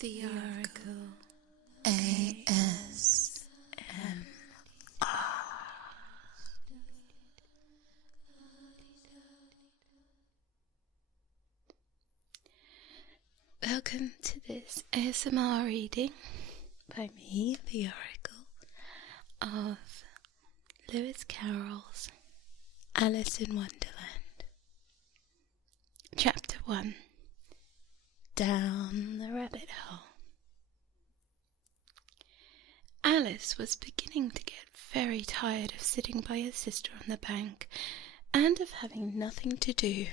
The Oracle ASMR. Welcome to this ASMR reading by me, the Oracle, of Lewis Carroll's Alice in Wonderland. Chapter 1. Down the Rabbit Hole. Alice was beginning to get very tired of sitting by her sister on the bank and of having nothing to do.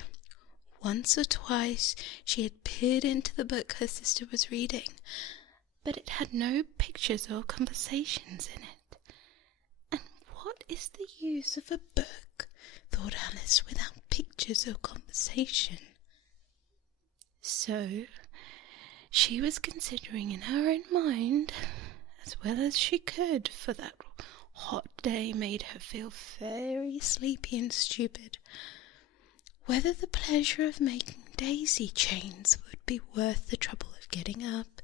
Once or twice she had peered into the book her sister was reading, but it had no pictures or conversations in it. And what is the use of a book, thought Alice, without pictures or conversation? So she was considering in her own mind, as well as she could, for that hot day made her feel very sleepy and stupid, whether the pleasure of making daisy chains would be worth the trouble of getting up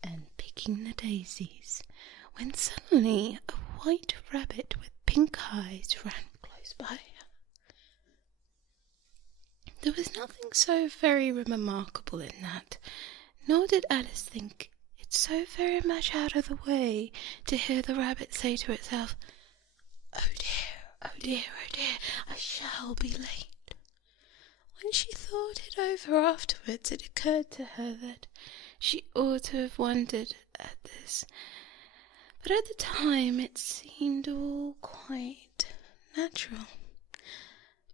and picking the daisies, when suddenly a white rabbit with pink eyes ran close by her. There was nothing so very remarkable in that, nor did Alice think it so very much out of the way to hear the rabbit say to itself, "Oh dear, oh dear, oh dear, I shall be late." When she thought it over afterwards, it occurred to her that she ought to have wondered at this, but at the time it seemed all quite natural.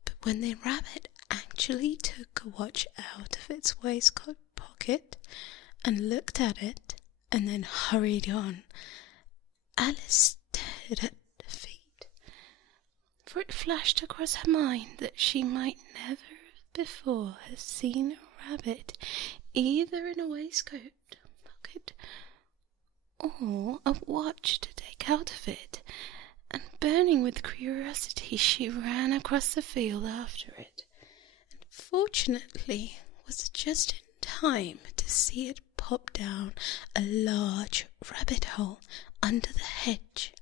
But when the rabbit actually took a watch out of its waistcoat pocket and looked at it, and then hurried on, Alice stared at the feet, for it flashed across her mind that she might never before have seen a rabbit either in a waistcoat pocket or a watch to take out of it, and burning with curiosity she ran across the field after it, and fortunately was just in time to see it pop down a large rabbit hole under the hedge.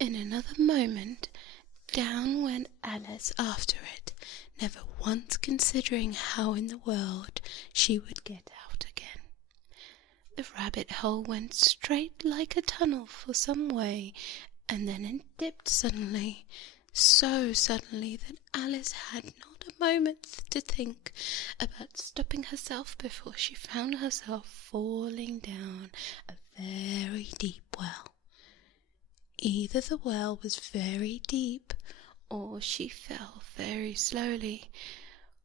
In another moment down went Alice after it, never once considering how in the world she would get out again. The rabbit hole went straight like a tunnel for some way, and then it dipped suddenly, so suddenly that Alice had not a moment to think about stopping herself before she found herself falling down a very deep well. Either the well was very deep, or she fell very slowly,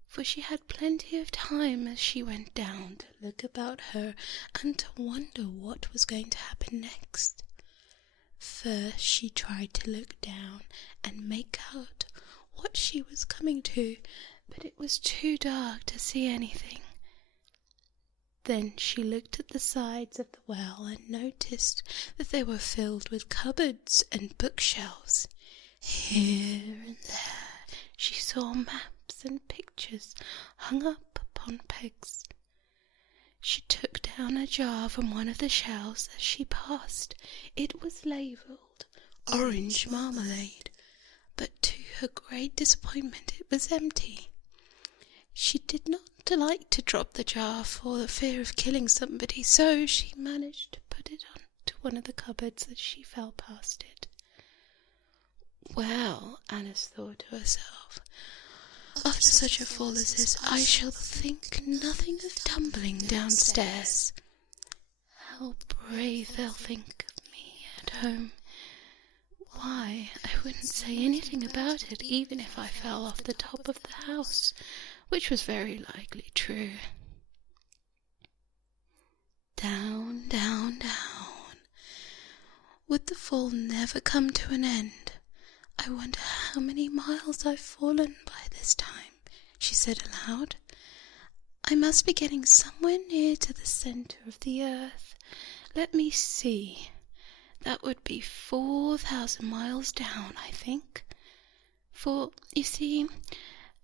for she had plenty of time as she went down to look about her and to wonder what was going to happen next. First she tried to look down and make out what she was coming to, but it was too dark to see anything. Then she looked at the sides of the well and noticed that they were filled with cupboards and bookshelves. Here and there she saw maps and pictures hung up upon pegs. She took down a jar from one of the shelves as she passed. It was labelled orange marmalade, but to her great disappointment it was empty. She did not like to drop the jar for the fear of killing somebody, so she managed to put it onto one of the cupboards as she fell past it. Well, Alice thought to herself, after such a fall as this, I shall think nothing of tumbling downstairs. How brave they'll think of me at home. Why, I wouldn't say anything about it, even if I fell off the top of the house, which was very likely true. Down, down, down. Would the fall never come to an end? I wonder how many miles I've fallen by this time, she said aloud. I must be getting somewhere near to the centre of the earth. Let me see. That would be 4,000 miles down, I think. For, you see,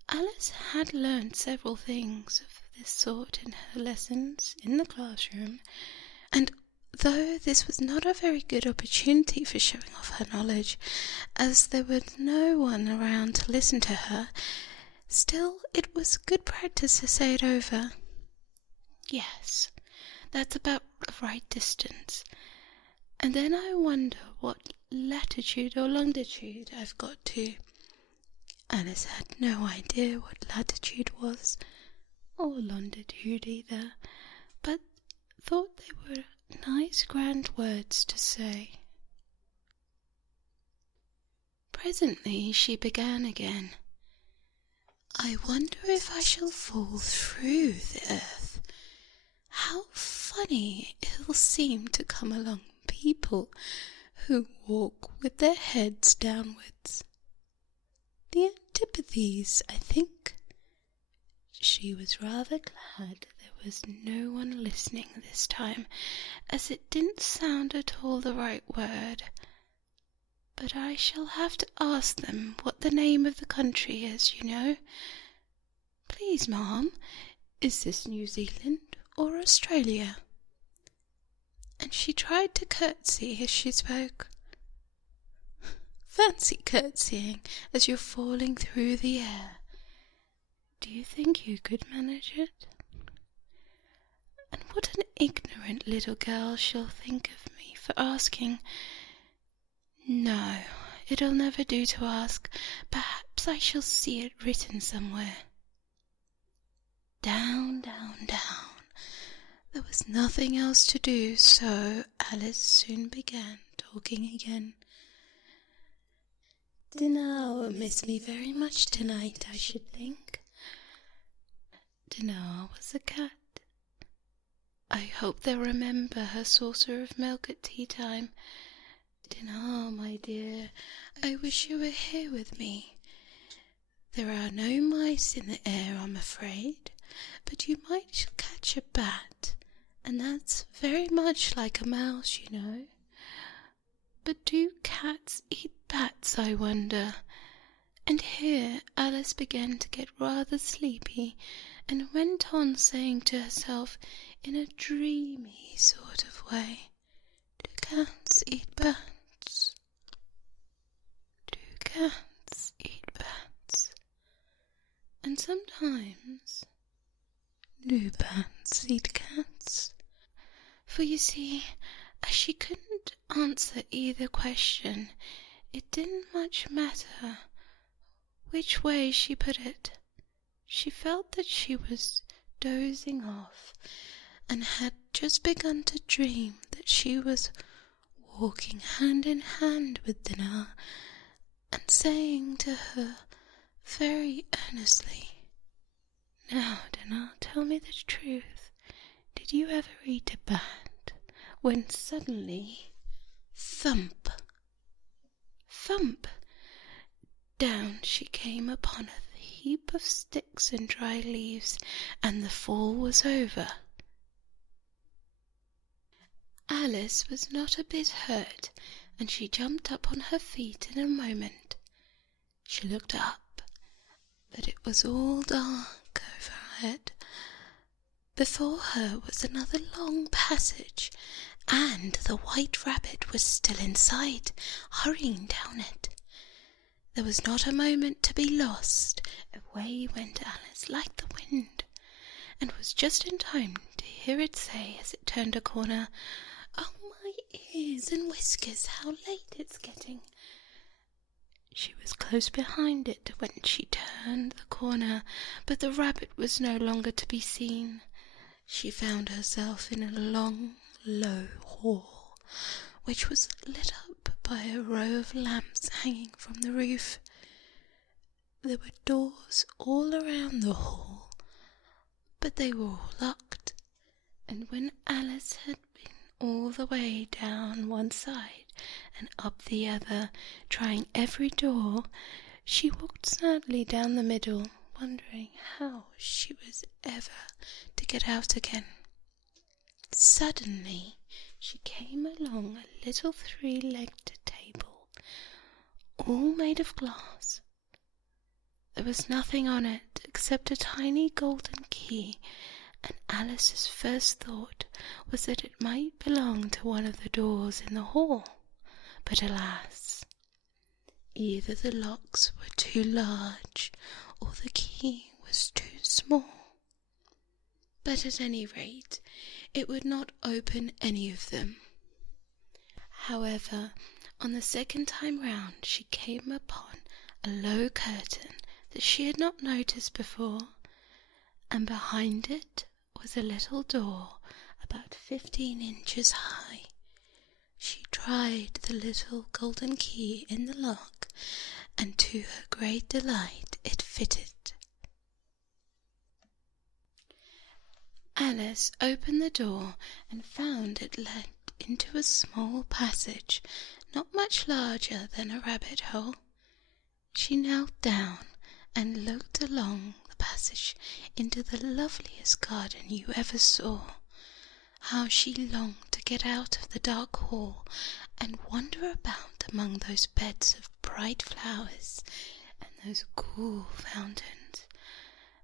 Alice had learned several things of this sort in her lessons in the classroom, and though this was not a very good opportunity for showing off her knowledge, as there was no one around to listen to her, still it was good practice to say it over. Yes, that's about the right distance. And then I wonder what latitude or longitude I've got to. Alice had no idea what latitude was, or longitude either, but thought they were nice grand words to say. Presently she began again. I wonder if I shall fall through the earth. How funny it'll seem to come along people who walk with their heads downwards. The antipathies, I think. She was rather glad there was no one listening this time, as it didn't sound at all the right word. But I shall have to ask them what the name of the country is, you know. Please, ma'am, is this New Zealand or Australia? And she tried to curtsy as she spoke. Fancy curtsying as you're falling through the air. Do you think you could manage it? And what an ignorant little girl she'll think of me for asking. No, it'll never do to ask. Perhaps I shall see it written somewhere. Down, down, down. There was nothing else to do, so Alice soon began talking again. Dinah will miss me very much tonight, I should think. Dinah was a cat. I hope they'll remember her saucer of milk at tea time. Dinah, my dear, I wish you were here with me. There are no mice in the air, I'm afraid, but you might catch a bat, and that's very much like a mouse, you know. But do cats eat bats, I wonder? And here Alice began to get rather sleepy, and went on saying to herself in a dreamy sort of way, Do cats eat bats? Do cats eat bats? And sometimes do bats eat cats? For you see, as she couldn't answer either question, it didn't much matter which way she put it. She felt that she was dozing off, and had just begun to dream that she was walking hand in hand with Dinah, and saying to her very earnestly, Now, Dinah, tell me the truth. Did you ever eat a bat? When suddenly, thump, thump, down she came upon a heap of sticks and dry leaves, and the fall was over. Alice was not a bit hurt, and she jumped up on her feet in a moment. She looked up, but it was all dark overhead. Before her was another long passage, and the white rabbit was still in sight, hurrying down it. There was not a moment to be lost. Away went Alice like the wind, and was just in time to hear it say as it turned a corner, Oh, my ears and whiskers, how late it's getting. She was close behind it when she turned the corner, but the rabbit was no longer to be seen. She found herself in a long, low hall, which was lit up by a row of lamps hanging from the roof. There were doors all around the hall, but they were all locked, and when Alice had been all the way down one side and up the other, trying every door, she walked sadly down the middle, wondering how she was ever to get out again. Suddenly she came along a little three-legged table, all made of glass. There was nothing on it except a tiny golden key, and Alice's first thought was that it might belong to one of the doors in the hall. But alas, either the locks were too large or the key was too small. But at any rate, it would not open any of them. However, on the second time round she came upon a low curtain that she had not noticed before, and behind it was a little door about 15 inches high. She tried the little golden key in the lock, and to her great delight it fitted. Alice opened the door and found it led into a small passage, not much larger than a rabbit hole. She knelt down and looked along the passage into the loveliest garden you ever saw. How she longed to get out of the dark hall and wander about among those beds of bright flowers and those cool fountains.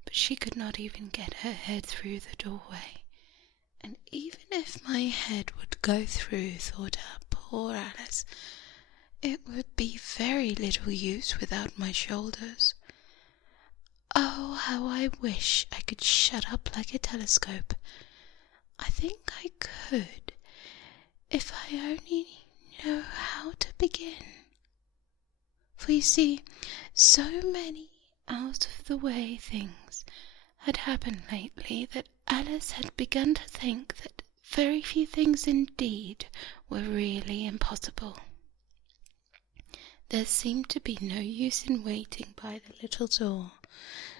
But she could not even get her head through the doorway, and even if my head would go through, thought our poor Alice, it would be very little use without my shoulders. Oh, how I wish I could shut up like a telescope. I think I could, if I only know how to begin. For you see, so many out-of-the-way things had happened lately that Alice had begun to think that very few things indeed were really impossible. There seemed to be no use in waiting by the little door,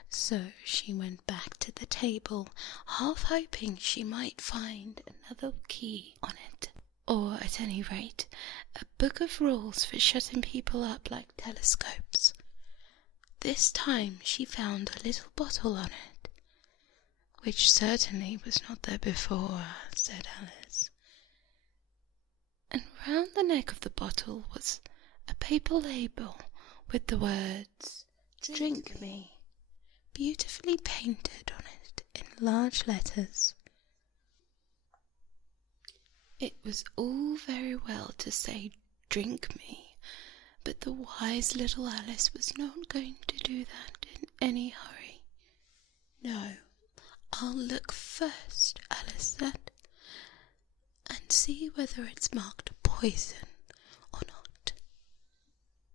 so she went back to the table, half hoping she might find another key on it, or at any rate a book of rules for shutting people up like telescopes. This time she found a little bottle on it, which certainly was not there before, said Alice. And round the neck of the bottle was a paper label with the words, "Drink me," beautifully painted on it in large letters. It was all very well to say, "Drink me," but the wise little Alice was not going to do that in any hurry. "No, I'll look first," Alice said, "and see whether it's marked poison or not."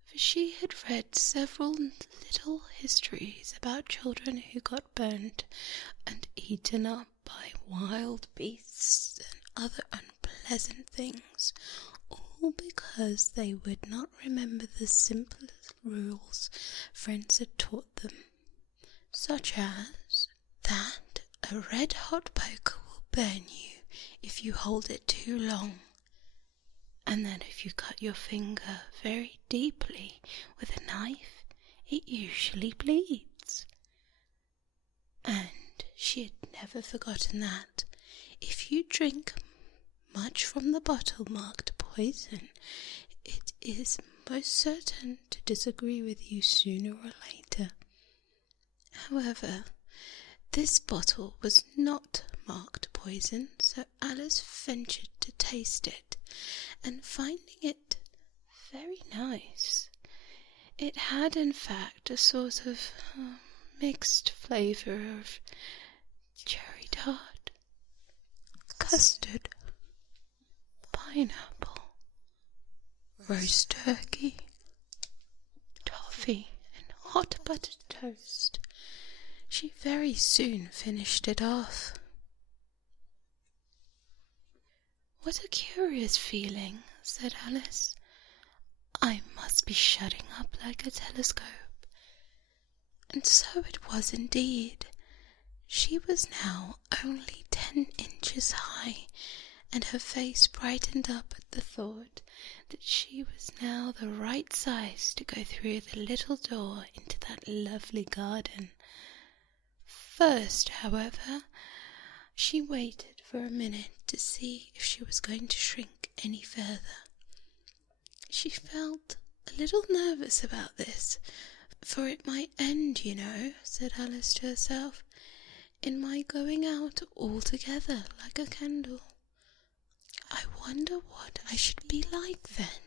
For she had read several little histories about children who got burnt and eaten up by wild beasts and other unpleasant things, all because they would not remember the simplest rules friends had taught them, such as that a red-hot poker will burn you if you hold it too long, and that if you cut your finger very deeply with a knife, it usually bleeds. And she had never forgotten that if you drink much from the bottle marked poison, it is most certain to disagree with you sooner or later. However, this bottle was not marked poison, so Alice ventured to taste it, and finding it very nice, it had in fact a sort of mixed flavour of cherry tart, custard, pineapple, roast turkey, toffee, and hot buttered toast. She very soon finished it off. "What a curious feeling," said Alice. "I must be shutting up like a telescope." And so it was indeed. She was now only 10 inches high, and her face brightened up at the thought that she was now the right size to go through the little door into that lovely garden. First, however, she waited for a minute to see if she was going to shrink any further. She felt a little nervous about this, For it might end, you know, said Alice to herself, in my going out altogether like a candle. I wonder what I should be like then.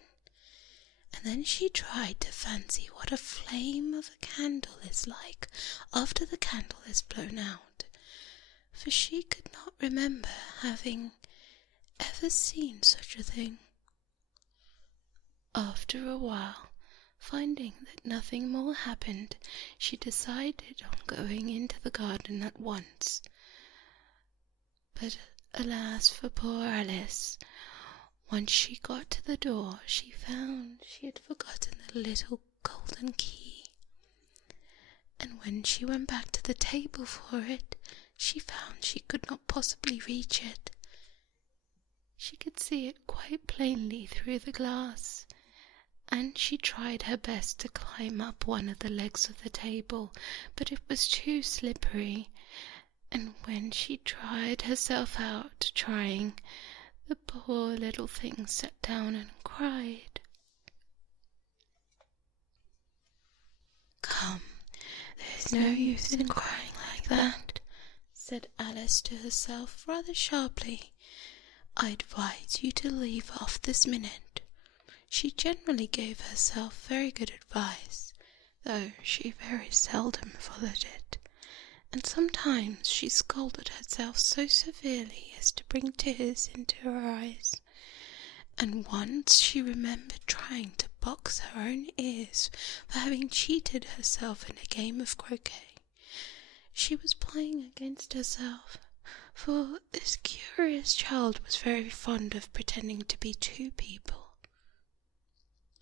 And then she tried to fancy what a flame of a candle is like after the candle is blown out, for she could not remember having ever seen such a thing. After a while, finding that nothing more happened, she decided on going into the garden at once. But alas for poor Alice! Once she got to the door, she found she had forgotten the little golden key. And when she went back to the table for it, she found she could not possibly reach it. She could see it quite plainly through the glass, and she tried her best to climb up one of the legs of the table, but it was too slippery, and when she tried herself out trying, the poor little thing sat down and cried. "Come, there's no use in crying like that," said Alice to herself rather sharply. "I advise you to leave off this minute." She generally gave herself very good advice, though she very seldom followed it, and sometimes she scolded herself so severely as to bring tears into her eyes, and once she remembered trying to box her own ears for having cheated herself in a game of croquet. She was playing against herself, for this curious child was very fond of pretending to be two people.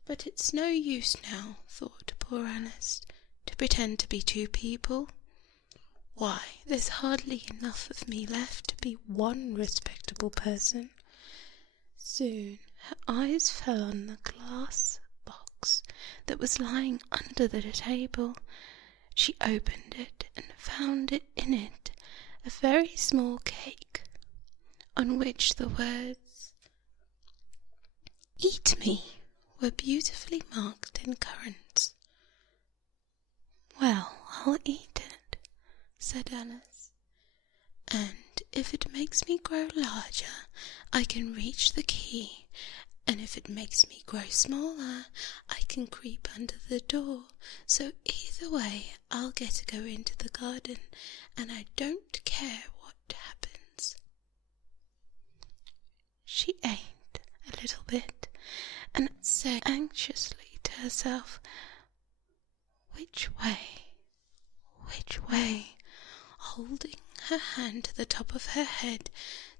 But it's no use now, thought poor Alice, to pretend to be two people. Why, there's hardly enough of me left to be one respectable person. Soon her eyes fell on the glass box that was lying under the table. She opened it and found in it a very small cake, on which the words "Eat me" were beautifully marked in currants. "Well, I'll eat it," said Alice, "and if it makes me grow larger, I can reach the key, and if it makes me grow smaller, I can creep under the door, so either way I'll get to go into the garden, and I don't care what happens." She ate a little bit, and said anxiously to herself, "Which way? Which way?" holding her hand to the top of her head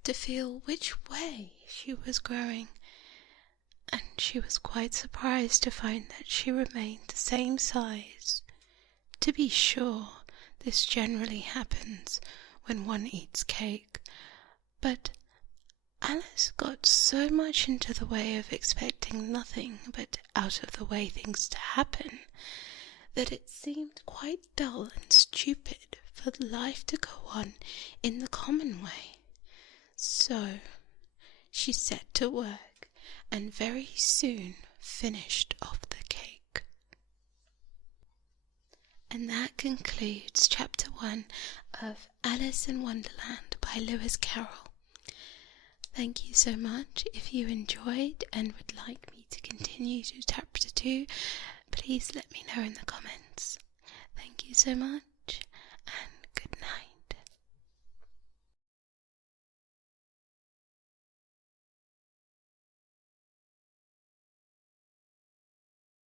to feel which way she was growing, and she was quite surprised to find that she remained the same size. To be sure, this generally happens when one eats cake, but Alice got so much into the way of expecting nothing but out-of-the-way things to happen, that it seemed quite dull and stupid for life to go on in the common way. So she set to work, and very soon finished off the cake. And that concludes Chapter 1 of Alice in Wonderland by Lewis Carroll. Thank you so much. If you enjoyed and would like me to continue to Chapter 2, please let me know in the comments. Thank you so much, and good night.